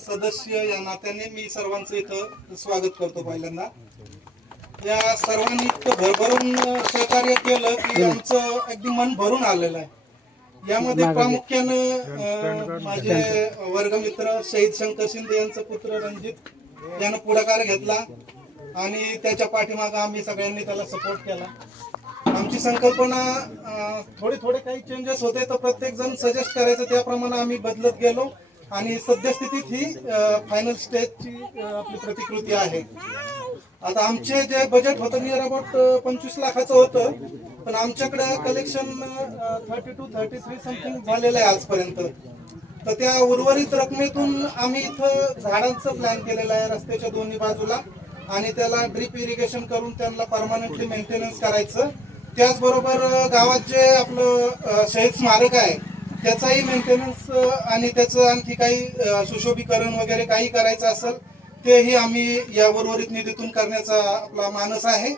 सदस्य या नात्याने मी सर्वांचं इथं स्वागत करतो. पहिल्यांदा या सर्वांनी इतकं भरभरून सहकार्य केलं की आमचं अगदी मन भरून आलेलं आहे. यामध्ये प्रामुख्यानं माझे वर्गमित्र शहीद शंकर शिंदे यांचा पुत्र रणजित यानं पुढाकार घेतला आणि त्याच्या पाठीमागे आम्ही सगळ्यांनी त्याला सपोर्ट केला. आमची संकल्पना थोडे काही चेंजेस होते तर प्रत्येक जण सजेस्ट करायचं, त्याप्रमाणे आम्ही बदलत गेलो आणि सद्यस्थितीत ही फायनल स्टेजची आपली प्रतिकृती आहे. आता आमचे जे बजेट होतं नियर अबाउट 25 लाखाचं होतं, पण आमच्याकडे कलेक्शन 32-33 समथिंग झालेलं आहे आजपर्यंत. तर त्या उर्वरित रकमेतून आम्ही इथं झाडांचं प्लॅन केलेलं आहे रस्त्याच्या दोन्ही बाजूला आणि त्याला ड्रिप इरिगेशन करून त्यांना परमनंटली मेंटेनन्स करायचं. त्याचबरोबर गावात जे आपलं शहीद स्मारक आहे त्याचाही मेंटेनन्स आणि त्याचं आणखी काही सुशोभीकरण वगैरे काही करायचं असेल तेही आम्ही या उर्वरित निधीतून करण्याचा आपला मानस आहे.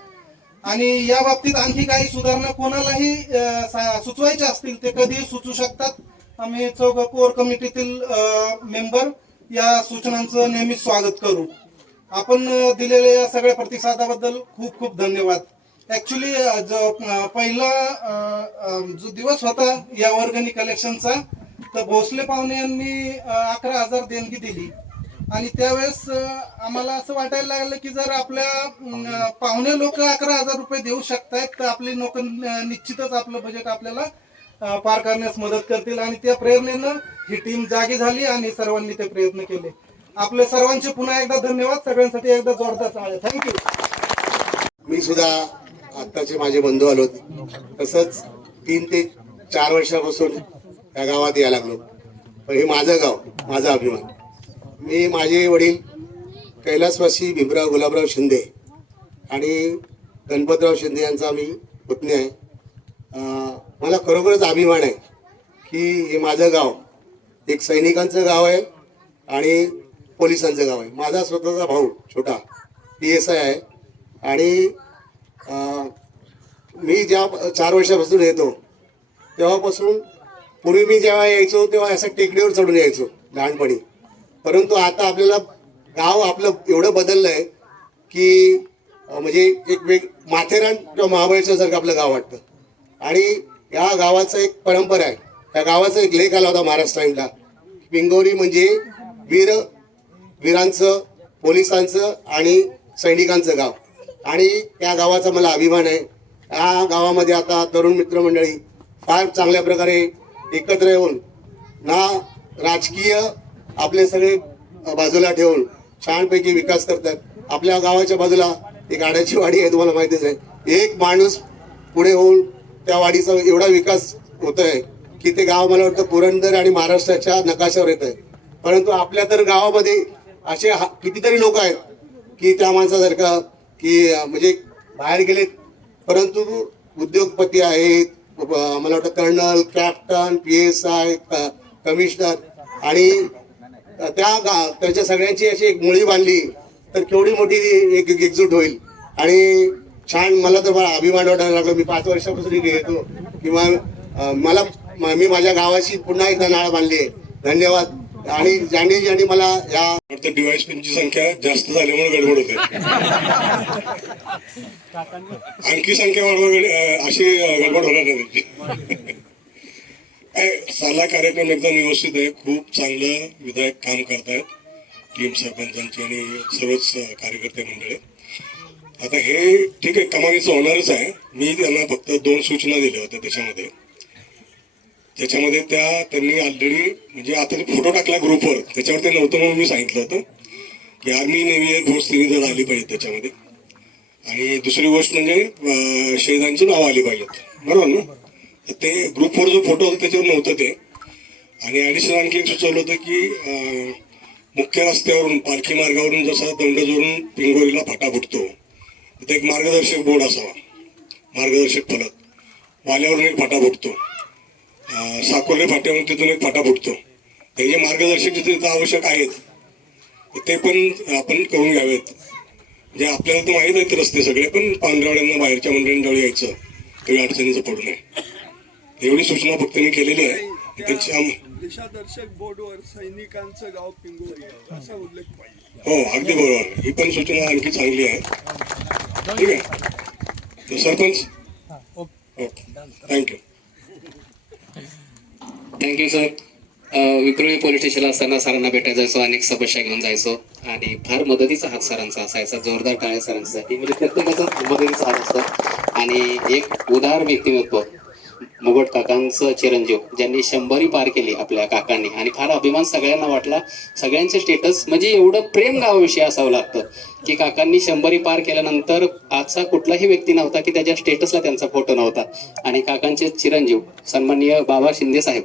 आणि या बाबतीत आणखी काही सुधारणा कोणालाही सुचवायच्या असतील ते कधीही सुचवू शकतात. आम्ही चौघ कोर कमिटीतील मेंबर या सूचनांचं नेहमीच स्वागत करू. आपण दिलेल्या या सगळ्या प्रतिसादाबद्दल खूप खूप धन्यवाद. ऍक्च्युली जो पहिला जो दिवस होता या वर्गणी कलेक्शनचा तर भोसले पाहुणे यांनी 11,000 देणगी दिली आणि त्यावेळेस आम्हाला असं वाटायला लागलं की जर आपल्या पाहुणे लोक 11,000 रुपये देऊ शकतायत तर आपले लोक निश्चितच आपलं बजेट आपल्याला पार करण्यास मदत करतील. आणि त्या प्रेरणेनं ही टीम जागी झाली आणि सर्वांनी ते प्रयत्न केले. आपल्या सर्वांचे पुन्हा एकदा धन्यवाद. सगळ्यांसाठी एकदा जोरदार टाळ्या. थँक्यू. मी सुद्धा आत्ताचे माझे बंधू आलो, तसंच 3 ते 4 वर्षापासून या गावात यायला लागलो. पण हे माझं गाव, माझा अभिमान. मी माझे वडील कैलासवासी भीमराव गुलाबराव शिंदे आणि गणपतराव शिंदे यांचा मी पुतणी आहे. मला खरोखरच अभिमान आहे की हे माझं गाव एक सैनिकांचं गाव आहे आणि पोलिसांचं गाव आहे. माझा स्वतःचा भाऊ छोटा PSI आहे आणि मी ज्या 4 वर्षापासून येतो तेव्हापासून पूर्वी मी जेव्हा यायचो तेव्हा असं टेकडीवर चढून यायचो लहानपणी. परंतु आता आपल्याला गाव आपलं एवढं बदललं आहे की म्हणजे एक माथेरान किंवा महाबळेश्वरसारखं आपलं गाव वाटतं. आणि या गावाचं एक परंपरा आहे. त्या गावाचा एक लेख आला होता महाराष्ट्र टाइम्सला, पिंगोरी म्हणजे वीरांचं, पोलिसांचं आणि सैनिकांचं गाव. आणि त्या गावाचा मला अभिमान आहे. या गावामध्ये आता तरुण मित्रमंडळी फार चांगल्या प्रकारे एकत्र येऊन ना राजकीय आपले सगळे बाजूला ठेवून छानपैकी विकास करतात. आपल्या गावाच्या बाजूला एक आड्याची वाडी आहे, तुम्हाला माहितीच आहे. एक माणूस पुढे होऊन त्या वाडीचा एवढा विकास होतोय की ते गाव मला वाटतं पुरंदर आणि महाराष्ट्राच्या नकाशावर येत आहे. परंतु आपल्या तर गावामध्ये असे कितीतरी लोक आहेत की त्या माणसासारखं की म्हणजे बाहेर गेलेत परंतु उद्योगपती आहेत, मला वाटतं कर्नल, कॅप्टन, PSI, कमिशनर. आणि त्याच्या सगळ्यांची अशी एक मुळी बांधली तर केवढी मोठी एक एकजूट होईल. आणि छान मला तर मला अभिमान वाटायला लागला. मी 5 वर्षापासून इथे येतो किंवा मी माझ्या गावाशी पुन्हा एकदा नाळ बांधली आहे. धन्यवाद. आणि ज्यांनी मला या डिव्हाइस पिनची संख्या जास्त झाल्यामुळे गडबड होते. आणखी संख्या वाढवा अशी गडबड होणार नाही. साला कार्यक्रम एकदम व्यवस्थित आहे. खूप चांगलं विधायक काम करतायत टीम सरपंचांची आणि सर्वच कार्यकर्ते मंडळी. आता हे ठीक आहे, कमानीचं होणारच आहे. मी त्यांना फक्त 2 सूचना दिल्या होत्या त्याच्यामध्ये त्यांनी ऑलरेडी म्हणजे आता फोटो टाकला ग्रुपवर, त्याच्यावर ते नव्हतं म्हणून मी सांगितलं होतं की आर्मी, नेव्ही, एअरफोर्स तिन्ही जर आली पाहिजेत त्याच्यामध्ये. आणि दुसरी गोष्ट म्हणजे शहीदांची नावं आली पाहिजेत, बरोबर ना. तर ते ग्रुपवर जो फोटो होता त्याच्यावर नव्हतं ते. आणि ॲडिशनल आणखी एक सुचवलं होतं की मुख्य रस्त्यावरून पालखी मार्गावरून जसा दंडजोडून पिंगोरीला फाटा फुटतो तिथे एक मार्गदर्शक बोर्ड असावा, मार्गदर्शक फलक. वाल्यावरून एक फाटा फुटतो, साकोले फाट्यावरून तिथून एक फाटा फुटतो. हे जे मार्गदर्शक जिथे आवश्यक आहेत ते पण आपण करून घ्यावेत. म्हणजे आपल्याला तर माहीत आहेत रस्ते सगळे, पण पांढरवाड्यांना बाहेरच्या मंडळींजवळ यायचं तेवढी अडचणीचं पडू नये एवढी सूचना फक्त मी केलेली आहे. त्यांची दिशादर्शक बोर्डवर सैनिकांचं गाव पिंगुळी असा उल्लेख पाहिजे. हो अगदी बरोबर, ही पण सूचना आणखी चांगली आहे. ठीक आहे, तर sarpanch okay thank you. Thank you sir. Vikhroli police स्टेशनला असताना सरांना भेटायला जायचो, अनेक समस्या घेऊन जायचो आणि फार मदतीचा हात सरांचा असायचा, जोरदार टाळे सरांसाठी. म्हणजे प्रत्येकाचा मदतीचा हात असतो. आणि एक उदार व्यक्तिमत्व मुगट काकांचं चिरंजीव, ज्यांनी 100 पार केली आपल्या काकांनी, आणि फार अभिमान सगळ्यांना वाटला. सगळ्यांचे स्टेटस म्हणजे एवढं प्रेम गावाविषयी असावं लागतं की काकांनी 100 पार केल्यानंतर आजचा कुठलाही व्यक्ती नव्हता की त्याच्या स्टेटसला त्यांचा फोटो नव्हता. आणि काकांचे चिरंजीव सन्माननीय बाबा शिंदे साहेब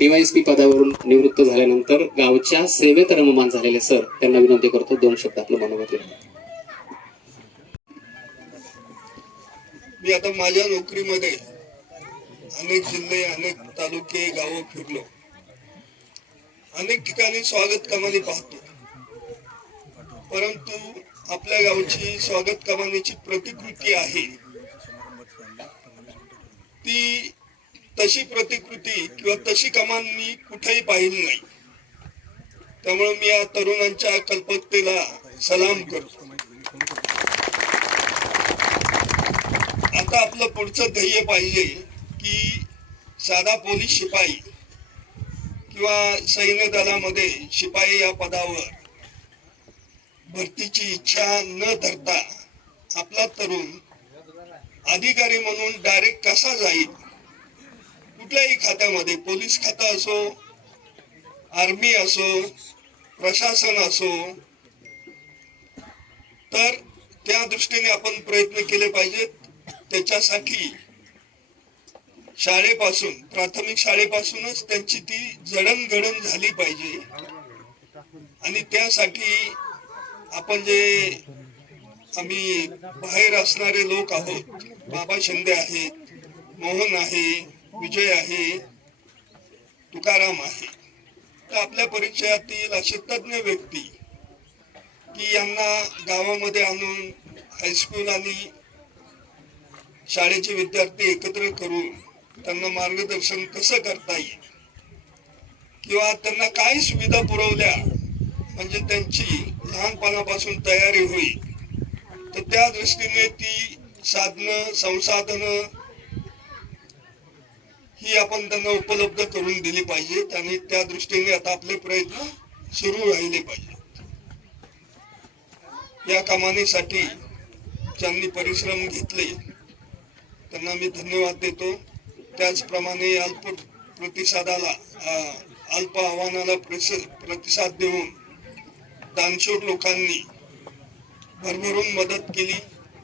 DYSP पदावरून निवृत्त झाल्यानंतर गावच्या सेवेत रममान झालेले सर, त्यांना विनंती करतो 2 शब्द आपलं मनोगत व्यक्त. मी आता माझ्या नोकरीमध्ये अनेक जिल्हे, अनेक तालुके, गावं फिरलो. अनेक ठिकाणी स्वागत कमानी पाहतो, परंतु आपल्या गावची स्वागत कमानीची प्रतिकृती आहे ती तशी प्रतिकृती किंवा तशी कमान मी कुठेही पाहिली नाही. त्यामुळे मी या तरुणांच्या कल्पकतेला सलाम करतो. आता आपलं पुढचं ध्येय पाहिजे की साधा पोलीस शिपाई किंवा सैन्य दलामध्ये शिपाई या पदावर भरतीची इच्छा न धरता आपला तरुण अधिकारी म्हणून डायरेक्ट कसा जाईल, कुठल्याही खात्यामध्ये, पोलीस खातं असो, आर्मी असो, प्रशासन असो, तर त्या दृष्टीने आपण प्रयत्न केले पाहिजेत. त्याच्यासाठी शाळेपासून, प्राथमिक शाळेपासूनच त्यांची ती जडणघडण झाली पाहिजे. आणि त्यासाठी आपण जे आम्ही बाहेर असणारे लोक आहोत, बाबा शिंदे आहेत, मोहन आहे, विजय आहे, तुकाराम आहे, तर आपल्या परिचयातील असे तज्ञ व्यक्ती की यांना गावामध्ये आणून हायस्कूल आणि शाळेचे विद्यार्थी एकत्र करून त्यांना मार्गदर्शन कसं करता येईल किंवा त्यांना काय सुविधा पुरवल्या म्हणजे त्यांची लहानपणापासून तयारी होईल, तर त्या दृष्टीने ती साधनं, संसाधनं ही आपण त्यांना उपलब्ध करून दिली पाहिजेत. आणि त्या दृष्टीने आता आपले प्रयत्न सुरू राहिले पाहिजेत. या कामानीसाठी ज्यांनी परिश्रम घेतले त्यांना मी धन्यवाद देतो. त्याचप्रमाणे अल्प प्रतिसादाला, अल्प आव्हानाला प्रतिसाद देऊन दानशूर लोकांनी भरभरून मदत केली,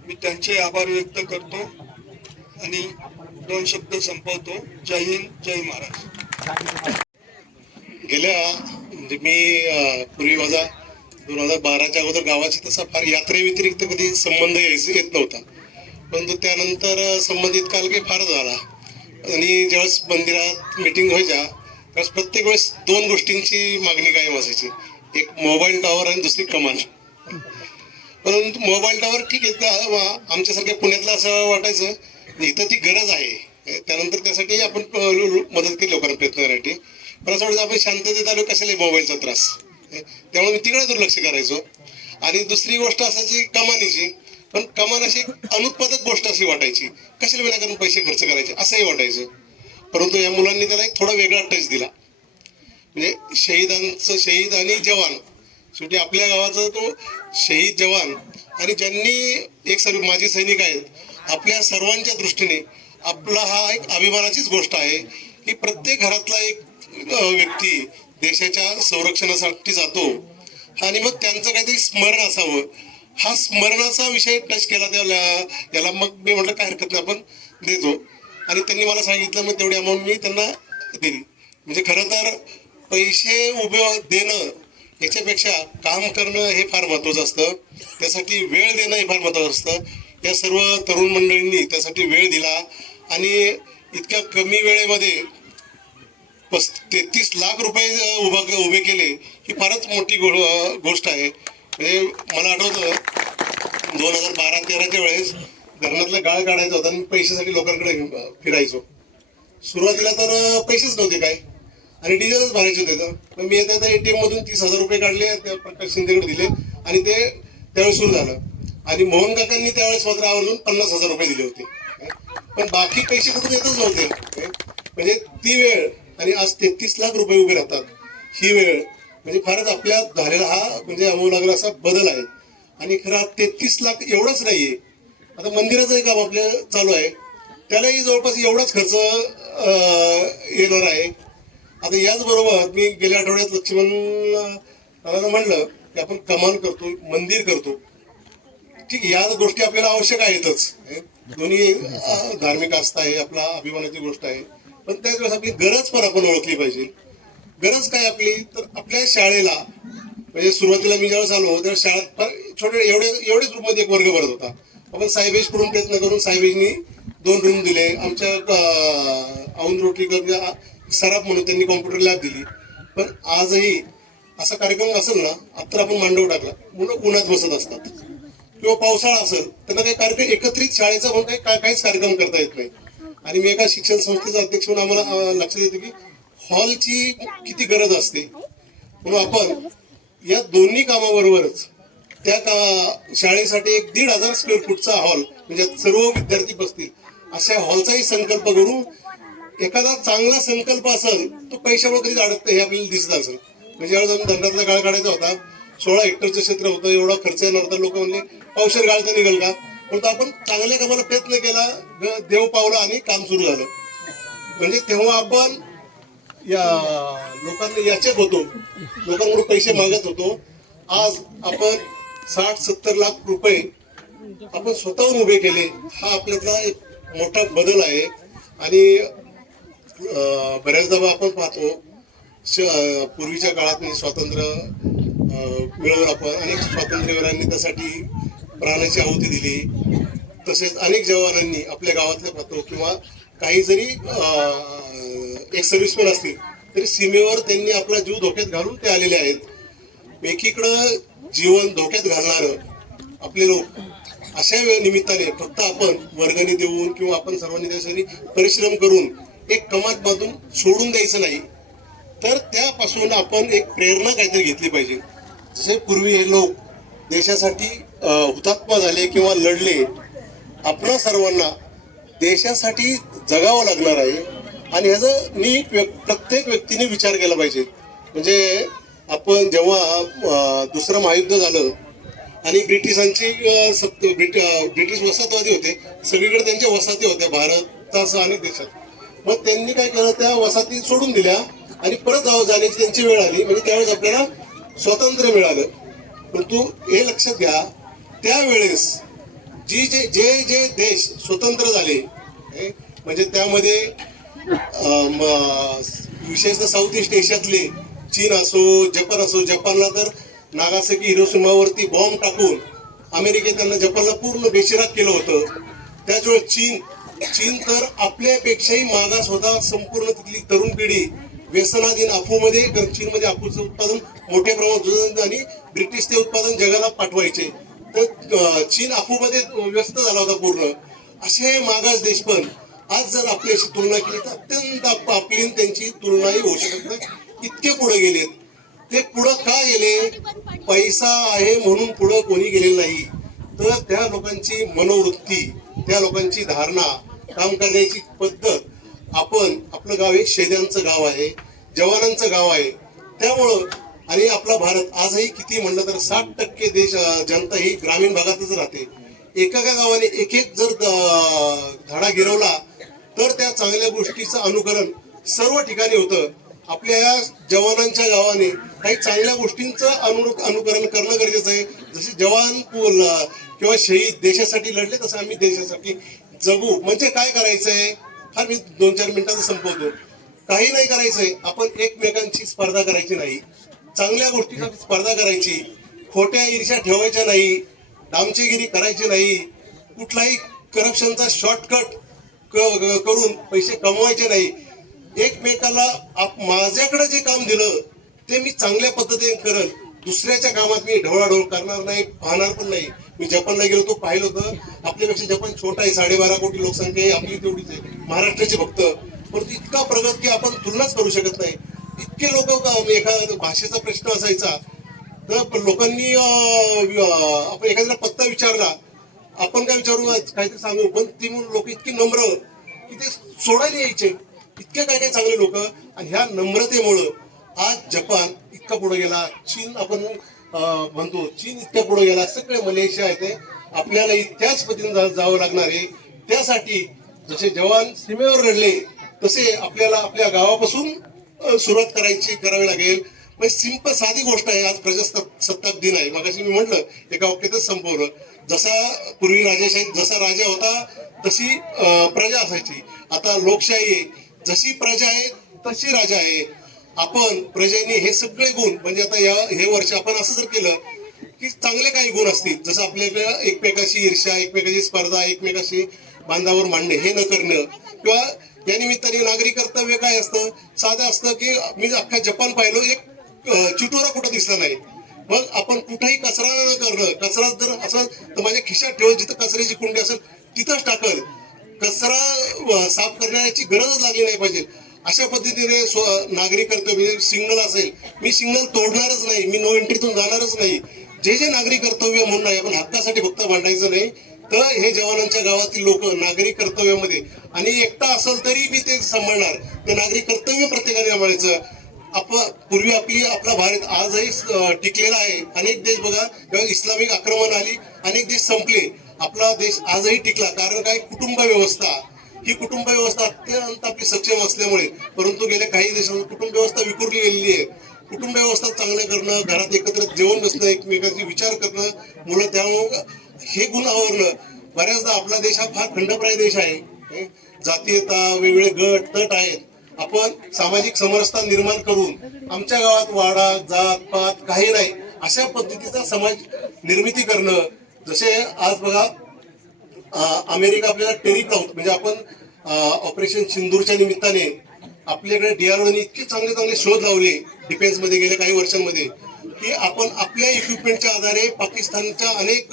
मी त्यांचे आभार व्यक्त करतो आणि 2 शब्द संपवतो. जय हिंद, जय महाराष्ट्र. गेल्या म्हणजे मी पूर्वी माझा 2012च्या अगोदर गावाची तसा फार यात्रेव्यतिरिक्त कधी संबंध येत नव्हता, परंतु त्यानंतर संबंधित काल काही फारच झाला. आणि ज्यावेळेस मंदिरात मीटिंग व्हायच्या त्यावेळेस प्रत्येक वेळेस 2 गोष्टींची मागणी कायम असायची, एक मोबाईल टॉवर आणि दुसरी कमान. परंतु मोबाईल टॉवर ठीक आहे, आमच्यासारख्या पुण्यातला असं वाटायचं इथं ती गरज आहे, त्यानंतर त्यासाठी आपण मदत केली लोकांना प्रयत्न करण्यासाठी. पण असं वाटायचं आपण शांततेत आलो, कशाला मोबाईलचा त्रास, त्यामुळे मी तिकडे दुर्लक्ष करायचो. आणि दुसरी गोष्ट असायची कमानीची, पण कमान अशी अनुत्पादक गोष्ट अशी वाटायची, कशाला विनाकारण पैसे खर्च करायचे असंही वाटायचं. परंतु या मुलांनी त्याला एक थोडा वेगळा टच दिला. म्हणजे शहीद आणि जवान, शेवटी आपल्या गावाचा तो शहीद जवान आणि ज्यांनी एक माजी सैनिक आहेत, आपल्या सर्वांच्या दृष्टीने आपला हा एक अभिमानाचीच गोष्ट आहे की प्रत्येक घरातला एक व्यक्ती देशाच्या संरक्षणासाठी जातो आणि मग त्यांचं काहीतरी स्मरण असावं. हा स्मरणाचा विषय टच केला त्याला, याला मग मी म्हटलं काय हरकत नाही, आपण देतो. आणि त्यांनी मला सांगितलं, मग तेवढी अमाऊंट मी त्यांना दिली. म्हणजे खरं तर पैसे उभे देणं याच्यापेक्षा काम करणं हे फार महत्वाचं असतं, त्यासाठी वेळ देणं हे फार महत्वाचं असतं. या सर्व तरुण मंडळींनी त्यासाठी वेळ दिला आणि इतक्या कमी वेळेमध्ये 33 लाख रुपये उभे केले, ही फारच मोठी गोष्ट आहे. म्हणजे मला आठवतं 2012-13च्या वेळेस धरणातला गाळ काढायचा होता आणि पैशासाठी लोकांकडे फिरायचो. सुरुवातीला तर पैसेच नव्हते काय आणि डिझेलच भरायचे होते तर. मग मी आता ATM मधून 30,000 रुपये काढले, त्या प्रकाश शिंदेकडे दिले आणि ते त्यावेळेस सुरू झालं. आणि मोहन काकांनी त्यावेळेस मात्र आवर्जून 50,000 रुपये दिले होते. पण बाकी पैसे कुठून येतच नव्हते. म्हणजे ती वेळ आणि आज 33 लाख रुपये उभे राहतात. ही वेळ म्हणजे फारच आपल्यात झालेला हा म्हणजे अमोलाग्र असा बदल आहे. आणि खरं 33 लाख एवढंच नाहीये. आता मंदिराचं काम आपलं चालू आहे, त्यालाही जवळपास एवढाच खर्च येणार आहे. आता याचबरोबर मी गेल्या आठवड्यात लक्ष्मण दादांना म्हणलं की आपण कमान करतो, मंदिर करतो. ठीक, या गोष्टी आपल्याला आवश्यक आहेतच. दोन्ही धार्मिक आस्था आहे, आपला अभिमानाची गोष्ट आहे. पण त्याच वेळेस आपली गरज पण आपण ओळखली पाहिजे. गरज काय आपली, तर आपल्या शाळेला म्हणजे सुरुवातीला मी ज्यावेळेस आलो त्या शाळेत छोटे एवढेच रूममध्ये एक वर्ग भरत होता. आपण साहेबेज कडून प्रयत्न करून साहेबेजनी 2 रूम दिले. आमच्या औंध रोटरीकर सराफ म्हणून त्यांनी कॉम्प्युटर लॅब दिली. पण आजही असा कार्यक्रम असेल ना, आता आपण मांडव टाकला, मुलं उन्हात बसत असतात किंवा पावसाळा असेल, त्यांना काही कार्यक्रम एकत्रित शाळेचा म्हणून काहीच कार्यक्रम करता येत नाही. आणि मी एका शिक्षण संस्थेचा अध्यक्ष म्हणून आम्हाला लक्षात येतं की हॉलची किती गरज असते. म्हणून आपण या दोन्ही कामाबरोबरच त्या शाळेसाठी एक 1,500 स्क्वेअर फूटचा हॉल म्हणजे सर्व विद्यार्थी बसतील अशा हॉलचाही संकल्प करू. एखादा चांगला संकल्प असेल तो पैशामुळे कधीच अडकतं हे आपल्याला दिसत असेल. म्हणजे ज्यावेळेस आम्ही धरणातला गाळ काढायचा होता, 16 हेक्टरचं क्षेत्र होतं, एवढा खर्च येणार होता. लोक म्हणले पावशेर गाळचा निघेल का, पण आपण चांगल्या कामाला प्रयत्न केला, देव पावला आणि काम सुरू झालं. म्हणजे तेव्हा आपण या लोकांना याचक होतो, लोकांकडून पैसे मागत होतो. आज आपण 60-70 लाख रुपये आपण स्वतःहून उभे केले. हा आपल्यातला एक मोठा बदल आहे. आणि बऱ्याचदा आपण पाहतो पूर्वीच्या काळात स्वातंत्र्य मिळवून आपण अनेक स्वातंत्र्यवीरांनी त्यासाठी प्राणाची आहुती दिली. तसेच अनेक जवानांनी आपल्या गावातल्या पाहतो किंवा काही जरी एक सर्व्हिसमॅन असतील तरी सीमेवर त्यांनी आपला जीव धोक्यात घालून ते आलेले आहेत. एकीकडं जीवन धोक्यात घालणारं आपले लोक अशा निमित्ताने फक्त आपण वर्गणी देऊन किंवा आपण सर्वांनी त्यासाठी परिश्रम करून एक कमात बांधून सोडून द्यायचं नाही, तर त्यापासून आपण एक प्रेरणा काहीतरी घेतली पाहिजे. जसे पूर्वी हे लोक देशासाठी हुतात्मा झाले किंवा लढले, आपणा सर्वांना देशासाठी जगावं लागणार आहे. आणि ह्याचा नीट प्रत्येक व्यक्तीने विचार केला पाहिजे. म्हणजे आपण जेव्हा दुसरं महायुद्ध झालं आणि ब्रिटिशांची ब्रिटिश वसाहतवादी होते, सगळीकडे त्यांच्या वसाहती होत्या भारतासह अनेक देशात. मग त्यांनी काय केलं, त्या वसाहती सोडून दिल्या आणि परत जाण्याची त्यांची वेळ आली. म्हणजे त्यावेळेस आपल्याला स्वातंत्र्य मिळालं. परंतु हे लक्षात घ्या, त्यावेळेस जे देश स्वतंत्र झाले म्हणजे त्यामध्ये विशेषतः साऊथ ईस्ट एशियातले चीन असो, जपान असो. जपानला तर नागासाकी हिरोशिमावरती बॉम्ब टाकून अमेरिकेत त्यांना जपानला पूर्ण बेचिराग केलं होतं. त्याचवेळेस चीन तर आपल्यापेक्षाही मागास होता. संपूर्ण तिथली तरुण पिढी व्यसनाधीन अफूमध्ये, चीनमध्ये अफूचं उत्पादन मोठ्या प्रमाणात होतं आणि ब्रिटिश ते उत्पादन जगाला पाठवायचे. तर चीन अफूमध्ये व्यस्त झाला होता पूर्ण. असे मागास देश पण आज जर आपल्याशी तुलना केली तर अत्यंत आपली त्यांची तुलनाही होऊ शकत नाही, इतके पुढे गेलेत. ते पुढं का गेले? पैसा आहे म्हणून पुढं कोणी गेलेलं नाही, तर त्या लोकांची मनोवृत्ती, त्या लोकांची धारणा, काम करण्याची पद्धत. आपलं गाव हे शेद्यांचं गाव आहे, जवानांचं गाव आहे. त्यामुळं आणि आपला भारत आजही किती म्हणलं तर 60% देश जनता ही ग्रामीण भागातच राहते. एका गावाने एक जर धडा गिरवला तर त्या चांगल्या गोष्टीचं अनुकरण सर्व ठिकाणी होतं. आपल्या या जवानांच्या गावाने काही चांगल्या गोष्टींचं अनुकरण करणं गरजेचं आहे. जसे जवान किंवा शहीद देशासाठी लढले, तसं आम्ही देशासाठी जगू. म्हणजे काय करायचंय, फार मी 2-4 मिनिटात संपवतो. काही नाही करायचंय, आपण एकमेकांची स्पर्धा करायची नाही, चांगल्या गोष्टीसाठी स्पर्धा करायची, खोट्या ईर्ष्या ठेवायच्या नाही, डामचेगिरी करायची नाही, कुठलाही करप्शनचा शॉर्टकट करून पैसे कमवायचे नाही. एकमेकाला माझ्याकडे जे काम दिलं ते मी चांगल्या पद्धतीने करल, दुसऱ्याच्या कामात मी ढवळाढवळ करणार नाही, पाहणार पण नाही. मी जपानला गेलो तो पाहिलं होतं, आपल्यापेक्षा जपान छोटा आहे, 12.5 कोटी लोकसंख्या आहे, आपली तेवढीच आहे महाराष्ट्राची फक्त. परंतु इतका प्रगत की आपण तुलनाच करू शकत नाही. इतके लोक एका भाषेचा प्रश्न असायचा तर लोकांनी आपण एखाद्याला पत्ता विचारला, आपण काय विचारू काहीतरी सांगू, पण ती लोक इतकी नम्र की ते सोडायला यायचे. इतके काय काय चांगले लोक, आणि ह्या नम्रतेमुळं आज जपान इतका पुढे गेला, चीन आपण म्हणतो चीन इतक्या पुढे गेला, सगळे मलेशिया आहे ते आपल्याला त्याच पद्धतीने जावं लागणार आहे. त्यासाठी जसे जवान सीमेवर लढले तसे आपल्याला आपल्या गावापासून सुरुवात करावी लागेल. म्हणजे सिंपल साधी गोष्ट आहे. आज प्रजासत्ताक दिन आहे. मगाशी मी म्हटलं एका वाक्यातच संपवलं. जसा पूर्वी राजेशाही, जसा राजा होता तशी प्रजा असायची. आता लोकशाही आहे, जशी प्रजा आहे तशी राजा आहे. आपण प्रजेने हे सगळे गुण, म्हणजे आता हे वर्ष आपण असं जर केलं की चांगले काही गुण असतील, जसं आपल्याकडे एकमेकाशी ईर्ष्या, एकमेकाची स्पर्धा, एकमेकाशी बांधावर मांडणे हे न करणं, किंवा या निमित्ताने नागरी कर्तव्य काय असतं, साधं असतं की मी अख्खा जपान पाहिलो, एक चिटोरा कुठं दिसला नाही. मग आपण कुठेही कचरा न करणं, कचरा जर असेल तर माझ्या खिशात ठेव, जिथं कचऱ्याची कुंडी असेल तिथंच टाकल, कचरा साफ करण्याची गरजच लागली नाही पाहिजे. अशा पद्धतीने नागरी कर्तव्य सिग्नल असेल, मी सिग्नल तोडणारच नाही, मी नो एंट्रीतून जाणारच नाही. जे जे नागरी कर्तव्य म्हणून आहे, आपण हक्कासाठी फक्त भांडायचं नाही. तर हे जवानांच्या गावातील लोक नागरी कर्तव्यामध्ये, आणि एकटा असेल तरी मी ते सांभाळणार, ते नागरी कर्तव्य प्रत्येकाने सांभाळायचं. पूर्वी आपला भारत आजही टिकलेला आहे. अनेक देश बघा, जेव्हा इस्लामिक आक्रमण आली अनेक देश संपले, आपला देश आजही टिकला. कारण काय, कुटुंब व्यवस्था, ही कुटुंब व्यवस्था अत्यंत आपली सक्षम असल्यामुळे. परंतु गेल्या काही देशांमध्ये कुटुंब व्यवस्था विखुरली गेलेली आहे. कुटुंब व्यवस्था चांगलं करणं, घरात एकत्र जेवण बसणं, एकमेकांचे विचार करणं, मुलं त्यामुळं हे गुण आवरणं. बऱ्याचदा आपला देश हा फार खंडप्राय देश आहे. जातीयता, वेगवेगळे गट तट आहेत. आपण सामाजिक समरसता निर्माण करून आमच्या गावात वाडा, जात पात काही नाही अशा पद्धतीचा समाज निर्मिती करणं. जसे आज बघा अमेरिका आपल्याला टेरिफ लावतो, म्हणजे आपण ऑपरेशन सिंदूरच्या निमित्ताने आपल्याकडे DRDOने इतके चांगले चांगले शोध लावले डिफेन्स मध्ये गेल्या काही वर्षांमध्ये, की आपण आपल्या इक्विपमेंटच्या आधारे पाकिस्तानच्या अनेक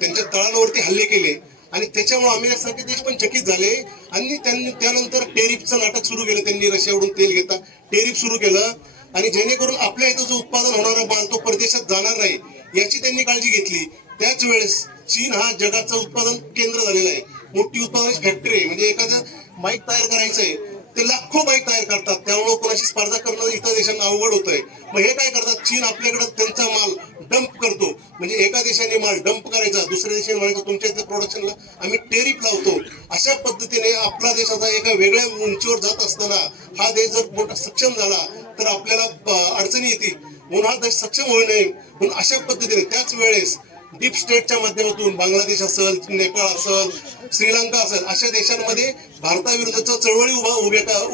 त्यांच्या तळांवरती हल्ले केले, आणि त्याच्यामुळे अमेरिकेसारखे देश पण चकित झाले. आणि त्यांनी त्यानंतर टेरिफचं नाटक सुरू केलं. त्यांनी रशियाकडून तेल घेता टेरिफ सुरू केलं, आणि जेणेकरून आपल्या इथं जो उत्पादन होणारा माल तो परदेशात जाणार नाही याची त्यांनी काळजी घेतली. त्याच वेळेस चीन हा जगाचं उत्पादन केंद्र झालेला आहे. मोठी उत्पादनाची फॅक्टरी आहे. म्हणजे एखादं माईक तयार करायचं आहे, ते लाखो बाईक तयार करतात. त्यामुळे कोणाशी स्पर्धा करणं इतर देशांना अवघड होत आहे. मग हे काय करतात, चीन आपल्याकडे त्यांचा माल डंप करतो. म्हणजे एका देशाने माल डंप करायचा, दुसऱ्या देशाने म्हणायचं तुमच्या इथे प्रोडक्शनला आम्ही टेरिफ लावतो. अशा पद्धतीने आपला देश आता एका वेगळ्या उंचीवर जात असताना हा देश जर मोठा सक्षम झाला तर आपल्याला अडचणी येतील. म्हणून हा देश सक्षम होऊ नये म्हणून अशा पद्धतीने त्याच वेळेस डीप स्टेटच्या माध्यमातून बांगलादेश असेल, नेपाळ असेल, श्रीलंका असेल, अशा देशांमध्ये भारताविरुद्धच्या चळवळी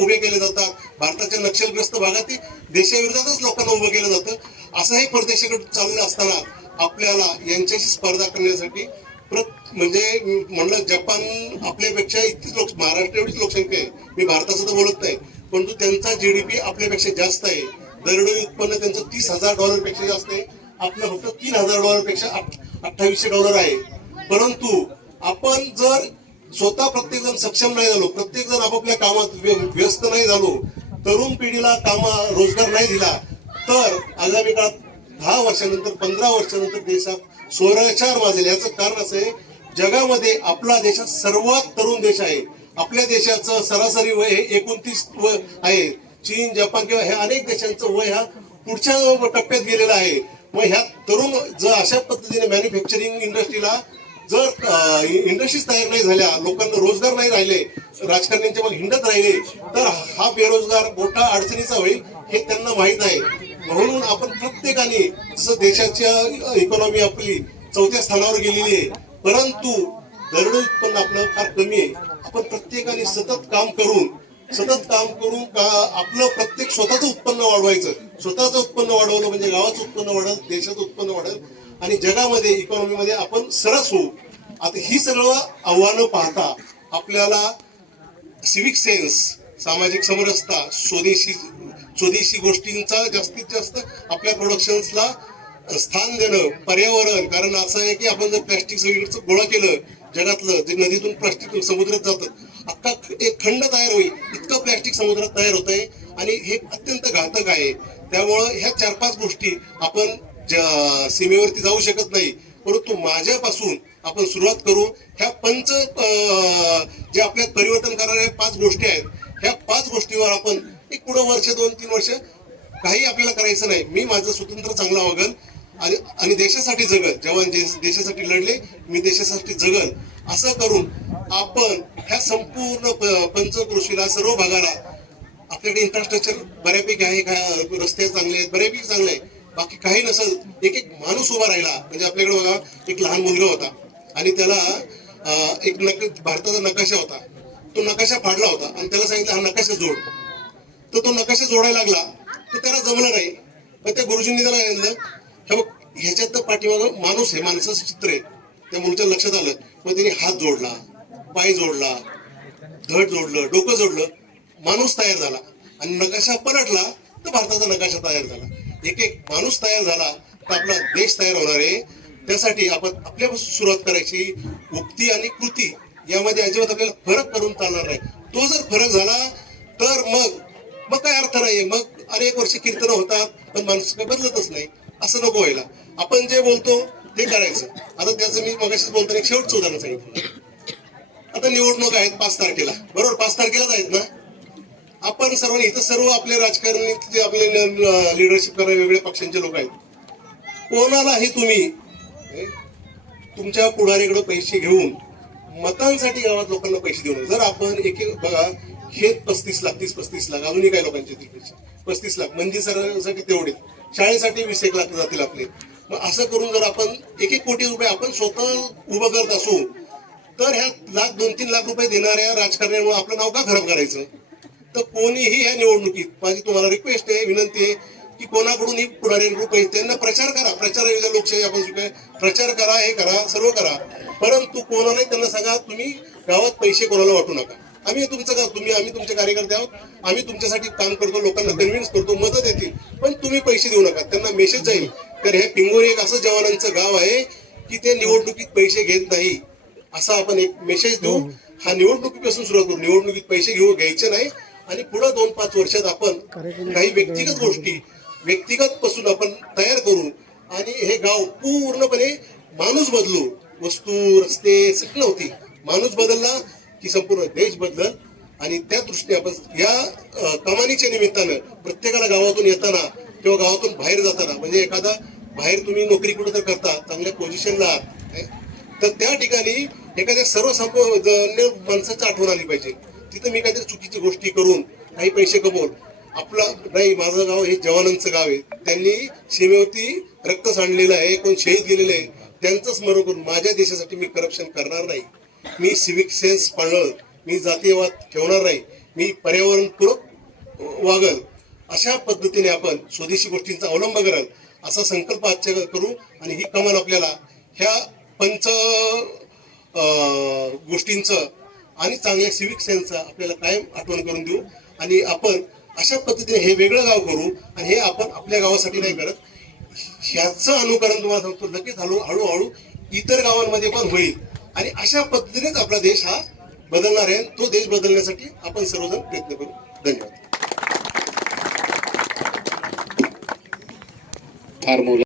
उभे केले जातात. भारताच्या नक्षलग्रस्त भागातील देशाविरोधातच लोकांना उभं केलं जातं. असंही परदेशाकडे चाललं असताना आपल्याला यांच्याशी स्पर्धा करण्यासाठी म्हणजे म्हणलं जपान आपल्यापेक्षा इतकीच महाराष्ट्र एवढीच लोकसंख्या आहे. मी भारताचं तर बोलत नाही, परंतु त्यांचा GDP आपल्यापेक्षा जास्त आहे. दरडोई उत्पन्न त्यांचं $30,000 पेक्षा जास्त आहे. आपलं फक्त $3,000 पेक्षा $2,800 आहे. परंतु आपण जर स्वतः प्रत्येक जण सक्षम नाही झालो, प्रत्येक जण आपापल्या कामात व्यस्त नाही झालो, तरुण पिढीला रोजगार नाही दिला, तर आगामी काळात 10 वर्षानंतर 15 वर्षानंतर देशात स्वैराचार माजेल. याचं कारण असं आहे, जगामध्ये आपला देशात सर्वात तरुण देश आहे. आपल्या देशाचं सरासरी वय हे 29 वय आहे. चीन, जपान किंवा ह्या अनेक देशांचं वय हा पुढच्या टप्प्यात गेलेला आहे. मग ह्या तरुण जर अशा पद्धतीने मॅन्युफॅक्चरिंग इंडस्ट्रीला जर इंडस्ट्रीज तयार नाही झाल्या, लोकांना रोजगार नाही राहिले, राजकारण्यांच्या मग हिंडत राहिले, तर हा बेरोजगार मोठा अडचणीचा होईल हे त्यांना माहीत आहे. म्हणून आपण प्रत्येकाने, जसं देशाच्या इकॉनॉमी आपली 4थ्या स्थानावर गेलेली आहे, परंतु दरडोई उत्पन्न आपलं फार कमी आहे. आपण प्रत्येकाने सतत काम करून आपलं प्रत्येक स्वतःचं उत्पन्न वाढवायचं. स्वतःचं उत्पन्न वाढवलं म्हणजे गावाचं उत्पन्न वाढेल, देशाचं उत्पन्न वाढेल, आणि जगामध्ये इकॉनॉमीमध्ये आपण सरस होऊ. आता ही सर्व आव्हानं पाहता आपल्याला सिविक सेन्स, सामाजिक समरसता, स्वदेशी गोष्टींचा जास्तीत जास्त आपल्या प्रोडक्शन्सला स्थान देणं, पर्यावरण. कारण असं आहे की आपण जर प्लॅस्टिक गोळा केलं जगातलं, जे नदीतून प्लास्टिक समुद्रात जातं, अख्खा एक खंड तयार होईल इतकं प्लॅस्टिक समुद्रात तयार होत आहे आणि हे अत्यंत घातक आहे. त्यामुळं ह्या 4-5 गोष्टी आपण सीमेवरती जाऊ शकत नाही, परंतु माझ्यापासून आपण सुरुवात करू. ह्या जे आपल्यात परिवर्तन करणाऱ्या 5 गोष्टी आहेत, ह्या 5 गोष्टीवर आपण एक पुढं वर्ष 2-3 वर्ष काही आपल्याला करायचं नाही. मी माझं स्वतंत्र चांगला वागल आणि देशासाठी जगल. जवान देशासाठी लढले, मी देशासाठी जगल असं करून आपण ह्या संपूर्ण पंचक्रोशीला सर्व भागाला आपल्याकडे इन्फ्रास्ट्रक्चर बऱ्यापैकी आहे, रस्ते चांगले आहेत, बऱ्यापैकी चांगले आहे. बाकी काही नसेल, एक माणूस उभा राहिला म्हणजे आपल्याकडे बघा एक लहान मुलगा होता आणि त्याला भारताचा नकाशा होता, तो नकाशा फाडला होता आणि त्याला सांगितलं हा नकाशा जोड. तर तो नकाशा जोडायला लागला तर त्याला जमलं नाही. मग त्या गुरुजींनी त्याला सांगितलं हे बघ ह्याच्यात तर पाठीमागं माणूस आहे, माणसाचं चित्र आहे. त्या मुलाच्या लक्षात आलं. मग त्याने हात जोडला, पाय जोडला, धड जोडलं, डोकं जोडलं, माणूस तयार झाला आणि नकाशा पलटला तर भारताचा नकाशा तयार झाला. एक माणूस तयार झाला तर आपला देश तयार होणार आहे. त्यासाठी आपण आपल्यापासून सुरुवात करायची. उक्ती आणि कृती यामध्ये अजिबात आपल्याला फरक करून चालणार नाही. तो जर फरक झाला तर मग काय अर्थ नाही. मग अनेक वर्ष कीर्तन होतात पण माणूस काय बदलतच नाही. असं नको व्हायला. आपण जे बोलतो ते करायचं. आता त्याचं मी मगाशीच बोलताना एक शेवटचं उदाहरण सांगितलं. आता निवडणूक आहेत 5 तारखेला, बरोबर? 5 तारखेलाच आहेत ना. आपण सर्वांनी इथं सर्व आपले राजकारणी जे आपले लिडरशिप करणारे वेगवेगळ्या पक्षांचे लोक आहेत. कोणालाही तुम्ही तुमच्या पुढारीकडे पैसे घेऊन मतांसाठी गावात लोकांना पैसे देऊ नये. जर आपण बघा हे 35 लाख 30-35 लाख अजूनही काही लोकांचे 35 लाख मंदिरासाठी तेवढे, शाळेसाठी 20 लाख जातील आपले. मग असं करून जर आपण 1 कोटी रुपये आपण स्वतः उभं करत असू तर ह्या 2-3 लाख रुपये देणाऱ्या राजकारण्यामुळे आपलं नाव का खराब करायचं? तर कोणीही ह्या निवडणुकीत माझी तुम्हाला रिक्वेस्ट आहे, विनंती आहे की कोणाकडून ही पुढाऱ्यांकडून पैसे त्यांना प्रचार करा. प्रचार लोकशाही आपण शिकाय प्रचार करा, हे करा, सर्व करा, परंतु कोणालाही त्यांना सांगा तुम्ही गावात पैसे कोणाला वाटू नका. आम्ही तुमचे कार्यकर्ते आहोत, आम्ही तुमच्यासाठी काम करतो, लोकांना कन्व्हिन्स करतो, मदत येतील, पण तुम्ही पैसे देऊ नका. त्यांना मेसेज जाईल तर हे पिंगोरी एक असं जवानांचं गाव आहे की ते निवडणुकीत पैसे घेत नाही, असा आपण एक मेसेज देऊ. हा निवडणुकीपासून सुरुवात करू. निवडणुकीत पैसे घ्यायचे नाही आणि पुढे 2-5 वर्षात आपण काही व्यक्तिगत गोष्टी पासून आपण तयार करू आणि हे गाव पूर्णपणे माणूस बदलू. वस्तू रस्ते सगळं होती, माणूस बदलला की संपूर्ण देश बदलल. आणि त्या दृष्टीने आपण या कमानीच्या निमित्तानं प्रत्येकाला गावातून येताना किंवा गावातून बाहेर जाताना, म्हणजे एखादा बाहेर तुम्ही नोकरी कुठे तर करता, चांगल्या पोझिशनला तर त्या ठिकाणी एखाद्या सर्वसामान्य माणसाची आठवण आली पाहिजे. तिथं मी काहीतरी चुकीची गोष्टी करून काही पैसे कमवून आपलं नाही, माझं गाव हे जवानांचं गाव आहे, त्यांनी सीमेवरती रक्त सांडलेलं आहे, कोण शहीद गेलेले आहे, त्यांचं स्मरण करून माझ्या देशासाठी मी करप्शन करणार नाही, मी सिव्हिक सेन्स पाळणार, मी जातीयवाद ठेवणार नाही, मी पर्यावरणपूरक वागल. अशा पद्धतीने आपण स्वदेशी गोष्टींचा अवलंब कराल असा संकल्प आजच्या करू आणि ही कमाल आपल्याला ह्या गोष्टींचं आणि चांगल्या सिव्हिक सेन्सचा आपल्याला कायम आठवण करून देऊ. आणि आपण अशा पद्धतीने हे वेगळं गाव करू आणि हे आपण आपल्या गावासाठी नाही करत. ह्याचं अनुकरण तुम्हाला सांगतो लगेच हळूहळू इतर गावांमध्ये पण होईल आणि अशा पद्धतीनेच आपला देश हा बदलणार आहे. तो देश बदलण्यासाठी आपण सर्वजण प्रयत्न करू. धन्यवाद. फार